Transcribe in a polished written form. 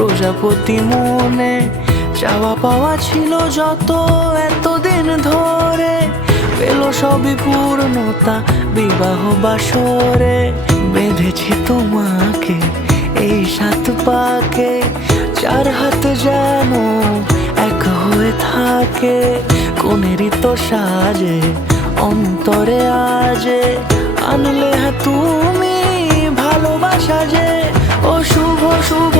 প্রজাপতি মনে চাওয়া পাওয়া ছিল যত এতদিন ধরে, পেল সবই পূর্ণতা বিবাহ বাসরে। বেঁধেছি তোমাকে এই 7 পাকে, 4 হাত যেন এক হয়ে থাকে। কোনেরই তো সাজে অন্তরে আজে আনলে তুমি ভালোবাসা যে। ও শুভ শুভ